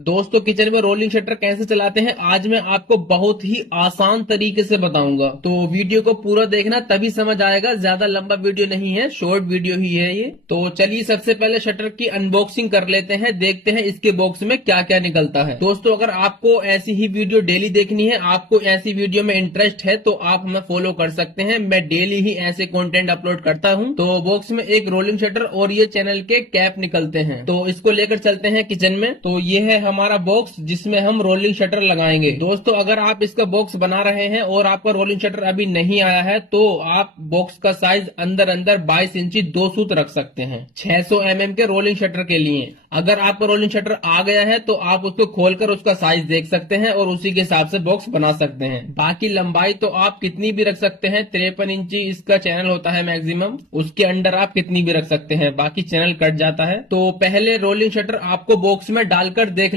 दोस्तों किचन में rolling shutter कैसे चलाते हैं आज मैं आपको बहुत ही आसान तरीके से बताऊंगा। तो वीडियो को पूरा देखना तभी समझ आएगा। ज्यादा लंबा वीडियो नहीं है, शॉर्ट वीडियो ही है ये। तो चलिए सबसे पहले शटर की अनबॉक्सिंग कर लेते हैं, देखते हैं इसके बॉक्स में क्या क्या निकलता है। दोस्तों अगर आपको ऐसी ही वीडियो डेली देखनी है, आपको ऐसी वीडियो में इंटरेस्ट है तो आप हमें फॉलो कर सकते हैं। मैं डेली ही ऐसे कंटेंट अपलोड करता हूँ। तो बॉक्स में एक रोलिंग शटर और ये चैनल के कैप निकलते हैं, तो इसको लेकर चलते हैं किचन में। तो ये है हमारा बॉक्स जिसमें हम रोलिंग शटर लगाएंगे। दोस्तों अगर आप इसका बॉक्स बना रहे हैं और आपका रोलिंग शटर अभी नहीं आया है तो आप बॉक्स का साइज अंदर 22 इंची 2 सूत रख सकते हैं 600 mm के रोलिंग शटर के लिए। अगर आपका रोलिंग शटर आ गया है तो आप उसको खोलकर उसका साइज देख सकते हैं और उसी के हिसाब से बॉक्स बना सकते हैं। बाकी लंबाई तो आप कितनी भी रख सकते हैं, 53 इंची इसका चैनल होता है मैक्सिमम, उसके अंडर आप कितनी भी रख सकते हैं, बाकी चैनल कट जाता है। तो पहले रोलिंग शटर आपको बॉक्स में डालकर देख